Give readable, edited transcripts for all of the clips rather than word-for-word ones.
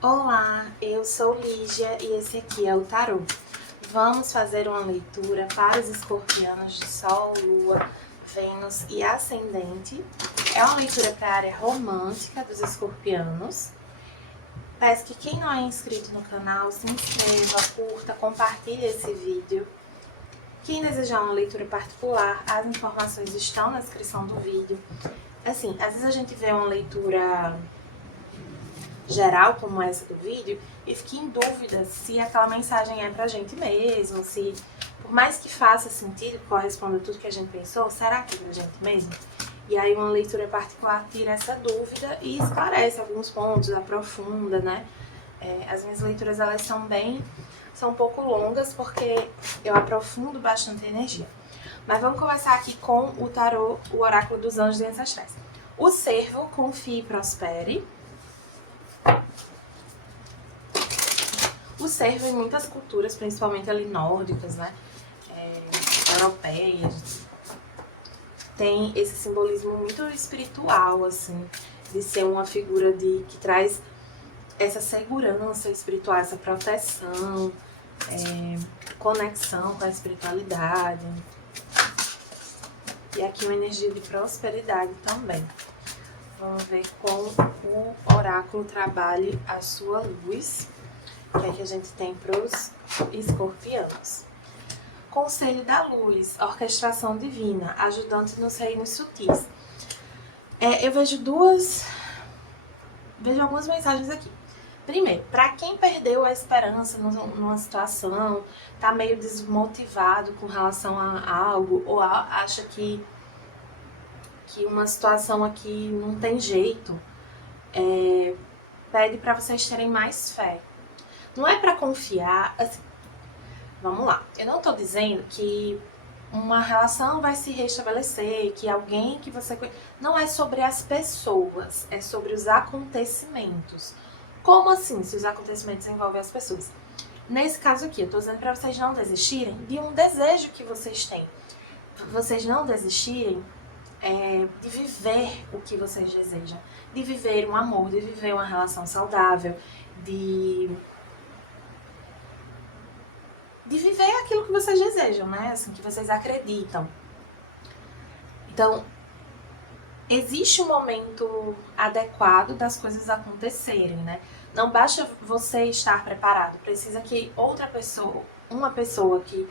Olá, eu sou Lígia e esse aqui é o Tarô. Vamos fazer uma leitura para os escorpianos de Sol, Lua, Vênus e Ascendente. É uma leitura para a área romântica dos escorpianos. Peço que quem não é inscrito no canal se inscreva, curta, compartilhe esse vídeo. Quem desejar uma leitura particular, as informações estão na descrição do vídeo. Assim, às vezes a gente vê uma leitura geral como essa do vídeo e fique em dúvida se aquela mensagem é pra gente mesmo, se por mais que faça sentido, corresponda a tudo que a gente pensou, será que é pra gente mesmo? E aí uma leitura particular tira essa dúvida e esclarece alguns pontos, aprofunda, né? As minhas leituras, elas são um pouco longas porque eu aprofundo bastante a energia. Mas vamos começar aqui com o tarô, o oráculo dos anjos e ancestrais. O servo, confie e prospere. O servo em muitas culturas, principalmente ali nórdicas, né, europeias, tem esse simbolismo muito espiritual, assim, de ser uma figura que traz essa segurança espiritual, essa proteção, conexão com a espiritualidade. E aqui uma energia de prosperidade também. Vamos ver como o oráculo trabalha a sua luz. O que é que a gente tem para os escorpianos? Conselho da luz, orquestração divina, ajudante nos reinos sutis. Eu vejo algumas mensagens aqui. Primeiro, para quem perdeu a esperança numa situação, tá meio desmotivado com relação a algo, ou acha que uma situação aqui não tem jeito, pede para vocês terem mais fé. Não é para confiar, assim, vamos lá. Eu não tô dizendo que uma relação vai se restabelecer, que alguém que você... Não é sobre as pessoas, é sobre os acontecimentos. Como assim, se os acontecimentos envolvem as pessoas? Nesse caso aqui, eu tô dizendo para vocês não desistirem de um desejo que vocês têm. Vocês não desistirem de viver o que vocês desejam. De viver um amor, de viver uma relação saudável, de viver aquilo que vocês desejam, né? Assim, que vocês acreditam. Então, existe um momento adequado das coisas acontecerem, né? Não basta você estar preparado, precisa que outra pessoa, uma pessoa que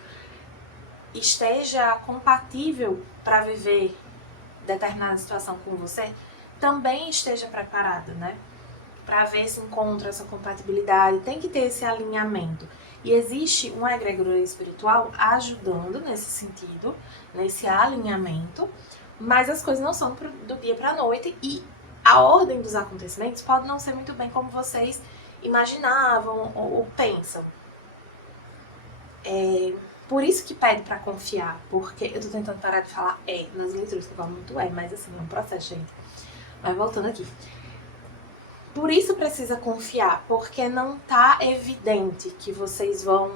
esteja compatível para viver determinada situação com você, também esteja preparada, né? Para ver se encontra essa compatibilidade, tem que ter esse alinhamento. E existe uma egrégora espiritual ajudando nesse sentido, nesse alinhamento, mas as coisas não são do dia para a noite e a ordem dos acontecimentos pode não ser muito bem como vocês imaginavam ou pensam. Por isso que pede para confiar, porque eu tô tentando parar de falar nas leituras, que eu falo muito mas assim, é um processo, gente. Mas voltando aqui. Por isso precisa confiar, porque não tá evidente que vocês vão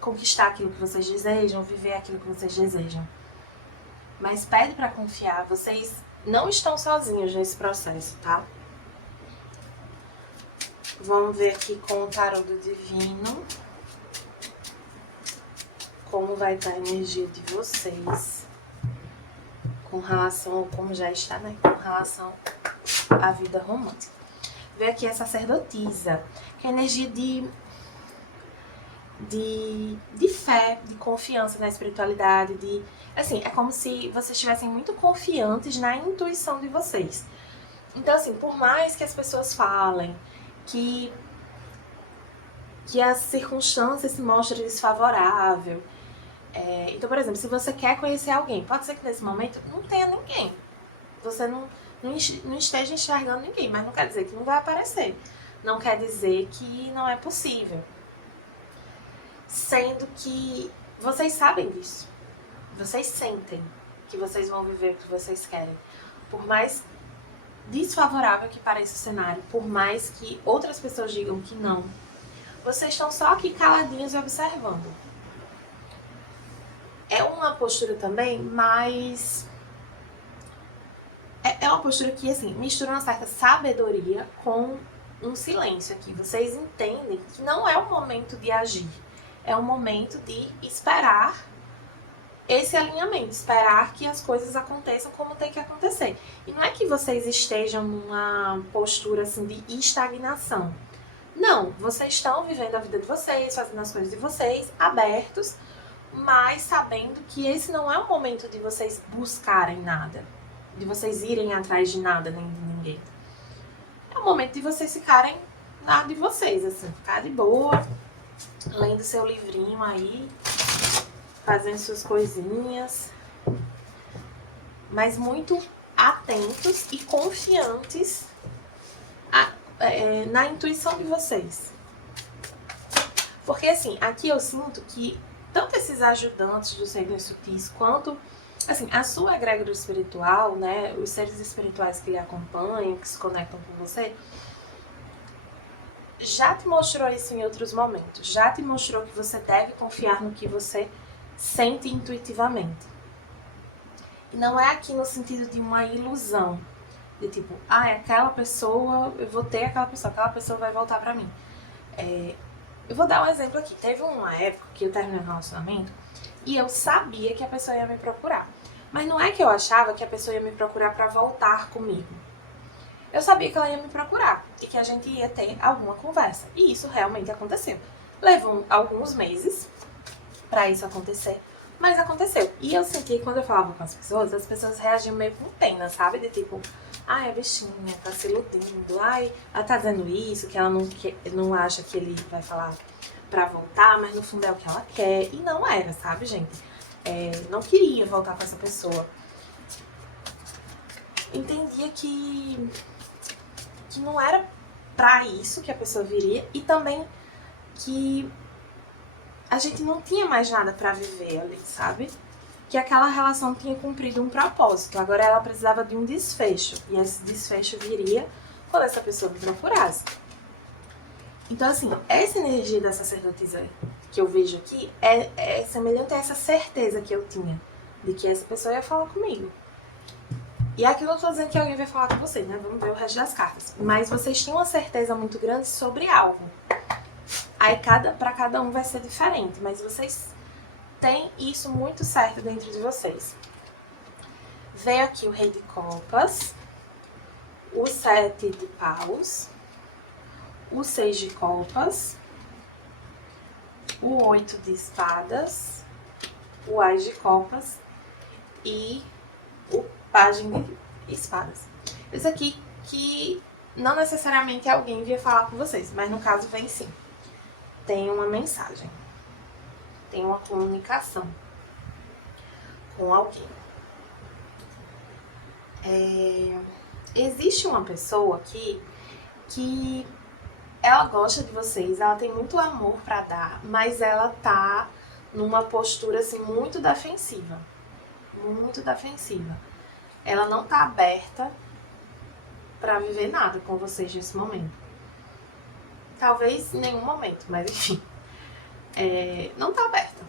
conquistar aquilo que vocês desejam, viver aquilo que vocês desejam. Mas pede para confiar, vocês não estão sozinhos nesse processo, tá? Vamos ver aqui com o tarô do divino como vai estar a energia de vocês com relação, como já está, né? Com relação à vida romântica. Vê aqui a sacerdotisa, que é energia de fé, de confiança na espiritualidade, assim, é como se vocês estivessem muito confiantes na intuição de vocês. Então, assim, por mais que as pessoas falem que as circunstâncias se mostrem desfavorável, então, por exemplo, se você quer conhecer alguém, pode ser que nesse momento não tenha ninguém, você não esteja enxergando ninguém, mas não quer dizer que não vai aparecer, não quer dizer que não é possível, sendo que vocês sabem disso, vocês sentem que vocês vão viver o que vocês querem, por mais desfavorável que pareça o cenário, por mais que outras pessoas digam que não, vocês estão só aqui caladinhos observando. É uma postura também, mas é uma postura que, assim, mistura uma certa sabedoria com um silêncio aqui. Vocês entendem que não é o momento de agir, é o momento de esperar esse alinhamento, esperar que as coisas aconteçam como tem que acontecer. E não é que vocês estejam numa postura assim de estagnação. Não, vocês estão vivendo a vida de vocês, fazendo as coisas de vocês, abertos, mas sabendo que esse não é o momento de vocês buscarem nada, de vocês irem atrás de nada nem de ninguém. É o momento de vocês ficarem na de vocês, assim, ficar de boa, lendo seu livrinho aí, fazendo suas coisinhas, mas muito atentos e confiantes na intuição de vocês. Porque assim, aqui eu sinto que tanto esses ajudantes dos reinos sutis quanto assim, a sua egrégora espiritual, né, os seres espirituais que lhe acompanham, que se conectam com você, já te mostrou isso em outros momentos, já te mostrou que você deve confiar no que você sente intuitivamente. E não é aqui no sentido de uma ilusão, de tipo, aquela pessoa, eu vou ter aquela pessoa vai voltar pra mim. Eu vou dar um exemplo aqui. Teve uma época que eu terminei um relacionamento e eu sabia que a pessoa ia me procurar. Mas não é que eu achava que a pessoa ia me procurar pra voltar comigo. Eu sabia que ela ia me procurar e que a gente ia ter alguma conversa. E isso realmente aconteceu. Levou alguns meses pra isso acontecer, mas aconteceu. E eu senti que quando eu falava com as pessoas reagiam meio com pena, sabe? De tipo, a bichinha, tá se iludindo, ela tá dizendo isso, que ela não acha que ele vai falar pra voltar, mas no fundo é o que ela quer. E não era, sabe, gente? Não queria voltar com essa pessoa. Entendia que não era pra isso que a pessoa viria e também que a gente não tinha mais nada pra viver ali, sabe? Que aquela relação tinha cumprido um propósito. Agora ela precisava de um desfecho. E esse desfecho viria quando essa pessoa me procurasse. Então, assim, essa energia da sacerdotisa que eu vejo aqui é semelhante a essa certeza que eu tinha de que essa pessoa ia falar comigo. E aqui eu não tô dizendo que alguém vai falar com vocês, né? Vamos ver o resto das cartas. Mas vocês tinham uma certeza muito grande sobre algo. Aí pra cada um vai ser diferente, mas vocês têm isso muito certo dentro de vocês. Veio aqui o Rei de Copas, o 7 de Paus, o 6 de Copas, o 8 de Espadas, o Ás de Copas e o Pajem de Espadas. Isso aqui que não necessariamente alguém via falar com vocês, mas no caso vem sim. Tem uma mensagem, tem uma comunicação com alguém. Existe uma pessoa aqui que ela gosta de vocês, ela tem muito amor pra dar, mas ela tá numa postura assim muito defensiva. Muito defensiva. Ela não tá aberta pra viver nada com vocês nesse momento. Talvez em nenhum momento, mas enfim. Não tá aberta.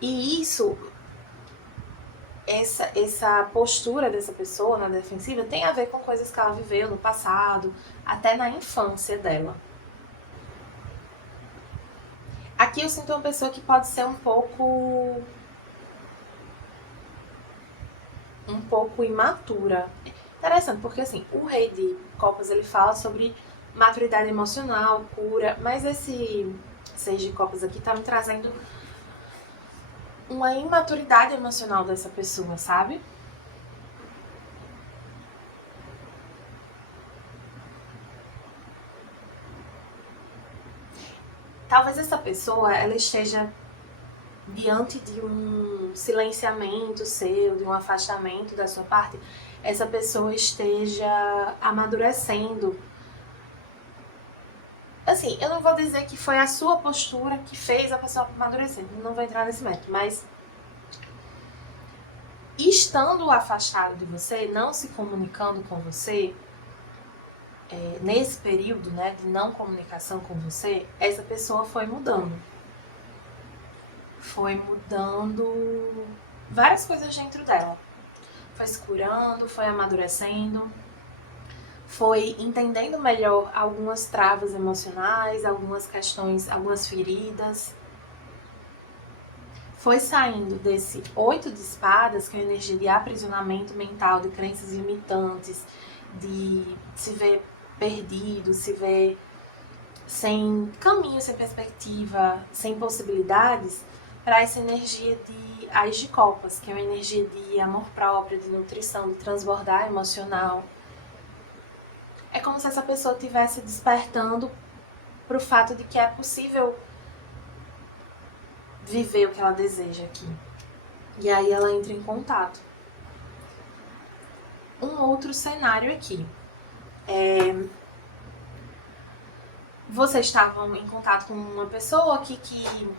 E isso, essa postura dessa pessoa na defensiva tem a ver com coisas que ela viveu no passado, até na infância dela. Aqui eu sinto uma pessoa que pode ser um pouco imatura. Interessante, porque assim, o Rei de Copas ele fala sobre maturidade emocional, cura, mas esse 6 de Copas aqui tá me trazendo uma imaturidade emocional dessa pessoa, sabe? Talvez essa pessoa ela esteja diante de um silenciamento seu, de um afastamento da sua parte, essa pessoa esteja amadurecendo. Assim, eu não vou dizer que foi a sua postura que fez a pessoa amadurecer, não vou entrar nesse método, mas estando afastado de você, não se comunicando com você, nesse período, né, de não comunicação com você, essa pessoa foi mudando. Foi mudando várias coisas dentro dela. Foi se curando, foi amadurecendo, foi entendendo melhor algumas travas emocionais, algumas questões, algumas feridas. Foi saindo desse 8 de espadas, que é a energia de aprisionamento mental, de crenças limitantes, de se ver perdido, se ver sem caminho, sem perspectiva, sem possibilidades, para essa energia de Ás de Copas, que é uma energia de amor próprio, de nutrição, de transbordar emocional. É como se essa pessoa estivesse despertando para o fato de que é possível viver o que ela deseja aqui. E aí ela entra em contato. Um outro cenário aqui. Vocês estavam em contato com uma pessoa aqui que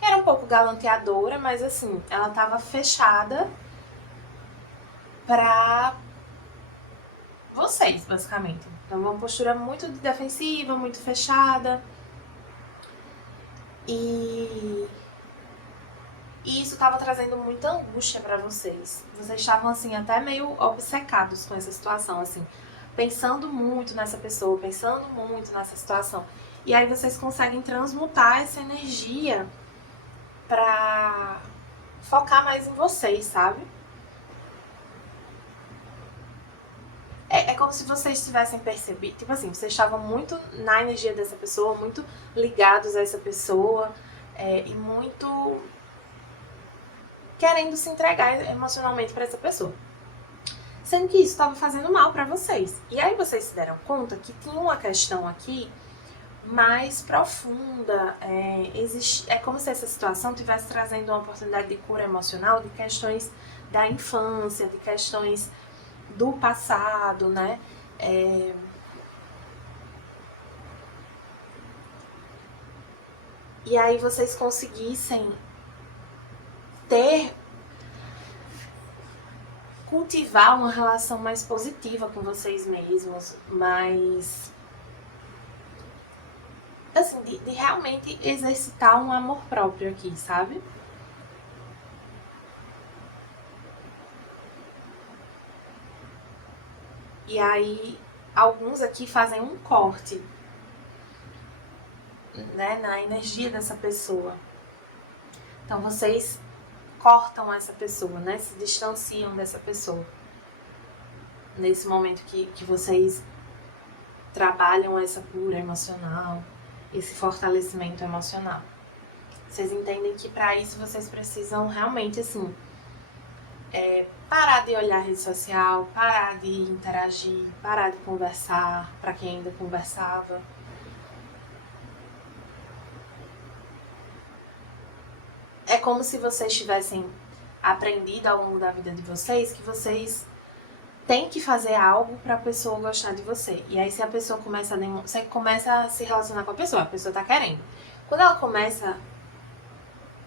era um pouco galanteadora, mas assim, ela estava fechada para vocês, basicamente. Então, uma postura muito defensiva, muito fechada. E isso estava trazendo muita angústia para vocês. Vocês estavam, assim, até meio obcecados com essa situação, assim, pensando muito nessa pessoa, pensando muito nessa situação. E aí vocês conseguem transmutar essa energia pra focar mais em vocês, sabe? É como se vocês tivessem percebido, tipo assim, vocês estavam muito na energia dessa pessoa, muito ligados a essa pessoa, e muito querendo se entregar emocionalmente para essa pessoa. Sendo que isso estava fazendo mal para vocês. E aí vocês se deram conta que tinha uma questão aqui mais profunda. É como se essa situação estivesse trazendo uma oportunidade de cura emocional de questões da infância, de questões do passado, né? E aí vocês conseguissem cultivar uma relação mais positiva com vocês mesmos, mais assim, de realmente exercitar um amor próprio aqui, sabe? E aí, alguns aqui fazem um corte, né, na energia dessa pessoa. Então, vocês cortam essa pessoa, né, se distanciam dessa pessoa. Nesse momento que vocês trabalham essa cura emocional, esse fortalecimento emocional. Vocês entendem que para isso vocês precisam realmente, assim, parar de olhar a rede social, parar de interagir, parar de conversar, para quem ainda conversava. É como se vocês tivessem aprendido ao longo da vida de vocês que vocês têm que fazer algo para a pessoa gostar de você. E aí se a pessoa você começa a se relacionar com a pessoa tá querendo. Quando ela começa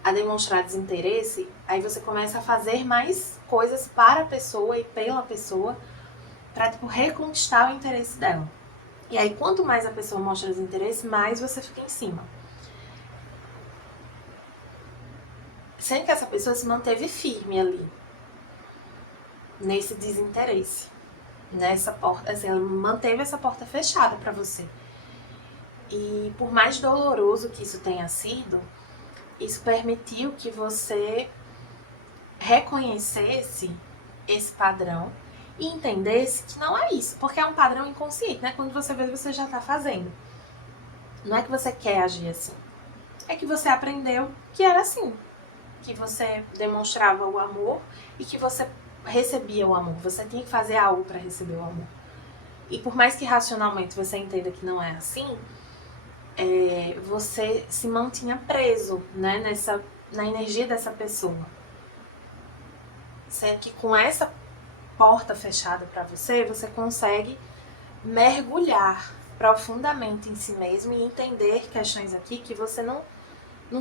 a demonstrar desinteresse, aí você começa a fazer mais coisas para a pessoa e pela pessoa para, tipo, reconquistar o interesse dela. E aí, quanto mais a pessoa mostra desinteresse, mais você fica em cima. Sendo que essa pessoa se manteve firme ali, nesse desinteresse, nessa porta, assim, ela manteve essa porta fechada para você. E por mais doloroso que isso tenha sido, isso permitiu que você reconhecesse esse padrão e entendesse que não é isso, porque é um padrão inconsciente, né? Quando você vê, você já tá fazendo. Não é que você quer agir assim, é que você aprendeu que era assim, que você demonstrava o amor e que você recebia o amor, você tinha que fazer algo para receber o amor. E por mais que racionalmente você entenda que não é assim, você se mantinha preso, né, na energia dessa pessoa. Sendo que com essa porta fechada para você, você consegue mergulhar profundamente em si mesmo e entender questões aqui que você não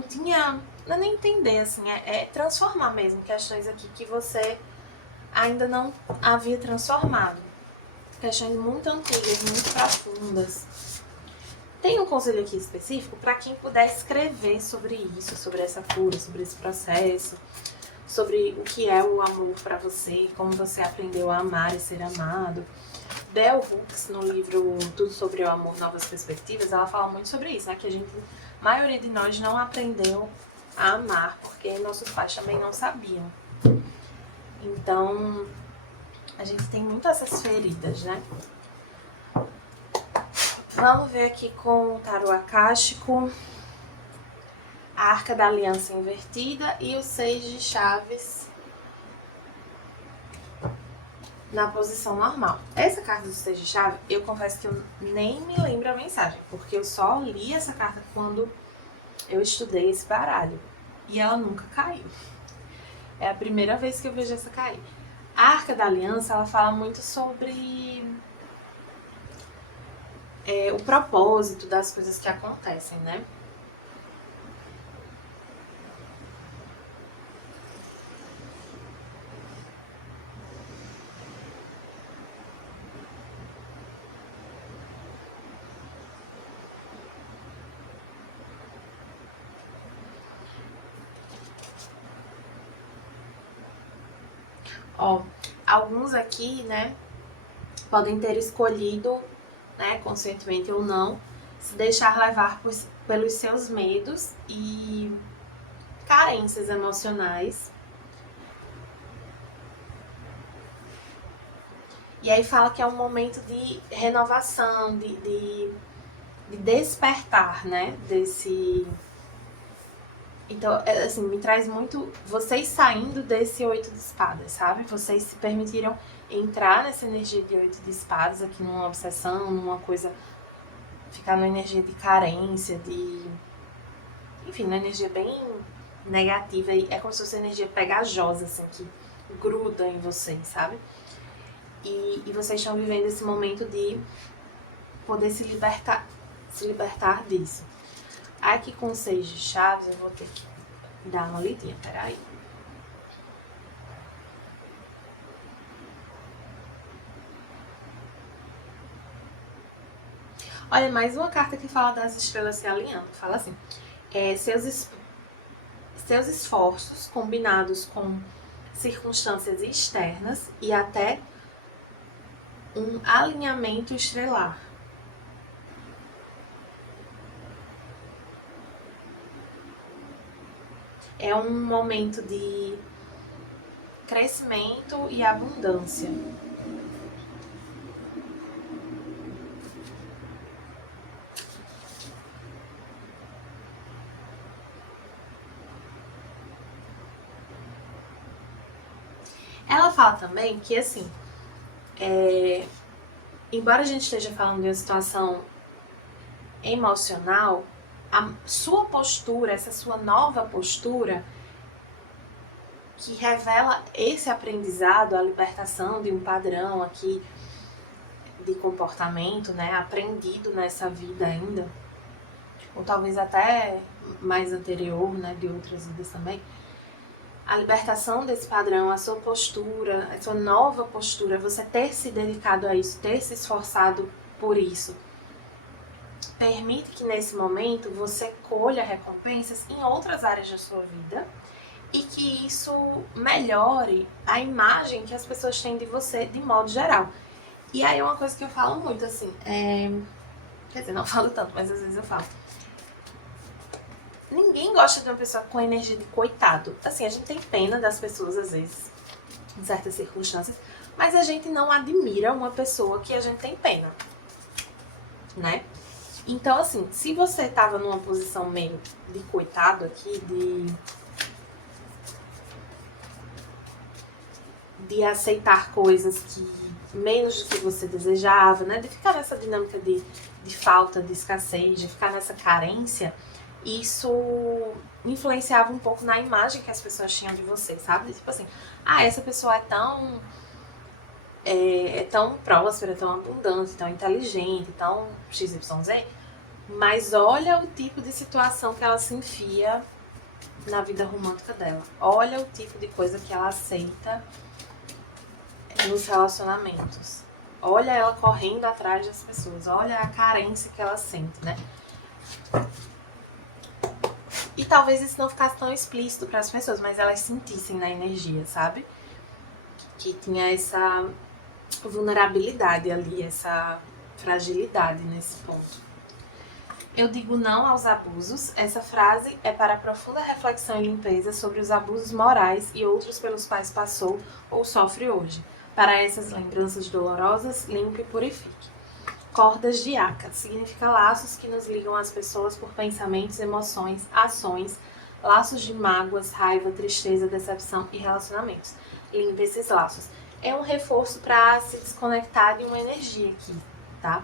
tinha, não é nem entender, assim, é transformar mesmo questões aqui que você ainda não havia transformado. Questões muito antigas, muito profundas. Tem um conselho aqui específico para quem puder escrever sobre isso, sobre essa cura, sobre esse processo, sobre o que é o amor para você, como você aprendeu a amar e ser amado, Bell Hooks, no livro Tudo sobre o Amor, Novas Perspectivas, ela fala muito sobre isso, né? Que a maioria de nós não aprendeu a amar, porque nossos pais também não sabiam. Então, a gente tem muito essas feridas, né? Vamos ver aqui com o tarô akáshico, a Arca da Aliança invertida e o 6 de chaves na posição normal. Essa carta do 6 de chave, eu confesso que eu nem me lembro a mensagem, porque eu só li essa carta quando eu estudei esse baralho. E ela nunca caiu. É a primeira vez que eu vejo essa cair. A Arca da Aliança, ela fala muito sobre o propósito das coisas que acontecem, né? Ó, alguns aqui, né, podem ter escolhido, né, conscientemente ou não, se deixar levar pelos seus medos e carências emocionais. E aí fala que é um momento de renovação, de despertar, né, desse... Então, assim, me traz muito vocês saindo desse 8 de espadas, sabe? Vocês se permitiram entrar nessa energia de 8 de espadas, aqui numa obsessão, numa coisa... Ficar numa energia de carência, de... Enfim, numa energia bem negativa. É como se fosse energia pegajosa, assim, que gruda em vocês, sabe? E vocês estão vivendo esse momento de poder se libertar disso. Aqui com o 6 de chaves, eu vou ter que dar uma lidinha, peraí. Olha, mais uma carta que fala das estrelas se alinhando. Fala assim, seus esforços combinados com circunstâncias externas e até um alinhamento estrelar. É um momento de crescimento e abundância. Ela fala também que, assim, embora a gente esteja falando de uma situação emocional, a sua postura, essa sua nova postura, que revela esse aprendizado, a libertação de um padrão aqui de comportamento, né, aprendido nessa vida ainda, ou talvez até mais anterior, né, de outras vidas também, a libertação desse padrão, a sua postura, a sua nova postura, você ter se dedicado a isso, ter se esforçado por isso, permite que nesse momento você colha recompensas em outras áreas da sua vida e que isso melhore a imagem que as pessoas têm de você de modo geral. E aí é uma coisa que eu falo muito, assim, quer dizer, não falo tanto, mas às vezes eu falo. Ninguém gosta de uma pessoa com energia de coitado. Assim, a gente tem pena das pessoas, às vezes, em certas circunstâncias, mas a gente não admira uma pessoa que a gente tem pena, né? Então, assim, se você tava numa posição meio de coitado aqui, de aceitar coisas que menos do que você desejava, né? De ficar nessa dinâmica de falta, de escassez, de ficar nessa carência, isso influenciava um pouco na imagem que as pessoas tinham de você, sabe? Tipo assim, essa pessoa é tão próspera, tão abundante, tão inteligente, tão XYZ, mas olha o tipo de situação que ela se enfia na vida romântica dela. Olha o tipo de coisa que ela aceita nos relacionamentos. Olha ela correndo atrás das pessoas. Olha a carência que ela sente, né? E talvez isso não ficasse tão explícito para as pessoas, mas elas sentissem na energia, sabe? Que tinha vulnerabilidade ali, essa fragilidade nesse ponto. Eu digo não aos abusos. Essa frase é para profunda reflexão e limpeza sobre os abusos morais e outros pelos quais passou ou sofre hoje. Para essas lembranças dolorosas, limpe e purifique. Cordas de Aca significa laços que nos ligam às pessoas por pensamentos, emoções, ações, laços de mágoas, raiva, tristeza, decepção e relacionamentos. Limpe esses laços. É um reforço para se desconectar de uma energia aqui, tá?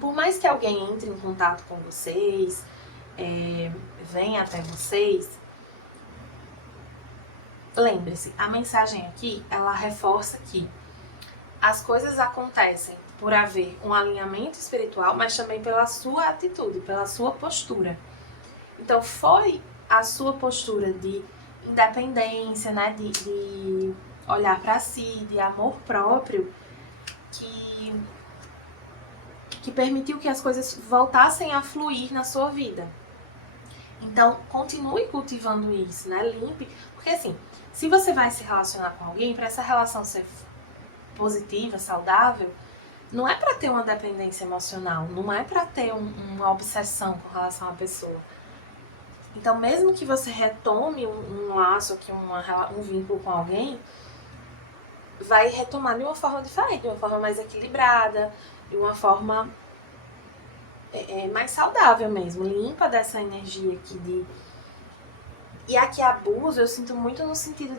Por mais que alguém entre em contato com vocês, venha até vocês, lembre-se, a mensagem aqui, ela reforça que as coisas acontecem por haver um alinhamento espiritual, mas também pela sua atitude, pela sua postura. Então, foi a sua postura de independência, né, de olhar para si, de amor próprio, que permitiu que as coisas voltassem a fluir na sua vida. Então, continue cultivando isso, né? Limpe. Porque assim, se você vai se relacionar com alguém, para essa relação ser positiva, saudável, não é para ter uma dependência emocional, não é para ter uma obsessão com relação à pessoa. Então, mesmo que você retome um laço, aqui, um vínculo com alguém, vai retomar de uma forma diferente, de uma forma mais equilibrada, de uma forma mais saudável mesmo, limpa dessa energia aqui E aqui abuso eu sinto muito no sentido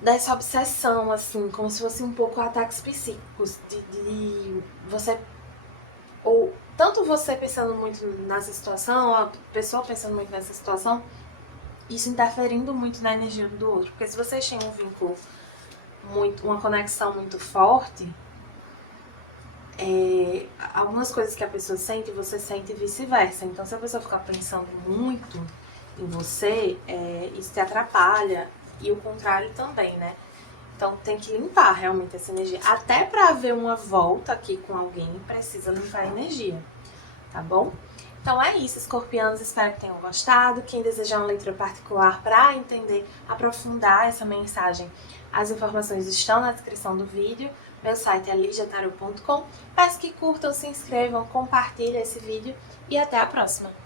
dessa obsessão, assim, como se fosse um pouco ataques psíquicos, de você, ou tanto você pensando muito nessa situação, a pessoa pensando muito nessa situação, isso interferindo muito na energia do outro, porque se vocês têm um vínculo, uma conexão muito forte, algumas coisas que a pessoa sente, você sente e vice-versa. Então, se a pessoa ficar pensando muito em você, isso te atrapalha, e o contrário também, né? Então, tem que limpar realmente essa energia. Até para haver uma volta aqui com alguém, precisa limpar a energia, tá bom? Então é isso, escorpianos, espero que tenham gostado. Quem desejar uma leitura particular para entender, aprofundar essa mensagem, as informações estão na descrição do vídeo. Meu site é ligiatarot.com. Peço que curtam, se inscrevam, compartilhem esse vídeo e até a próxima!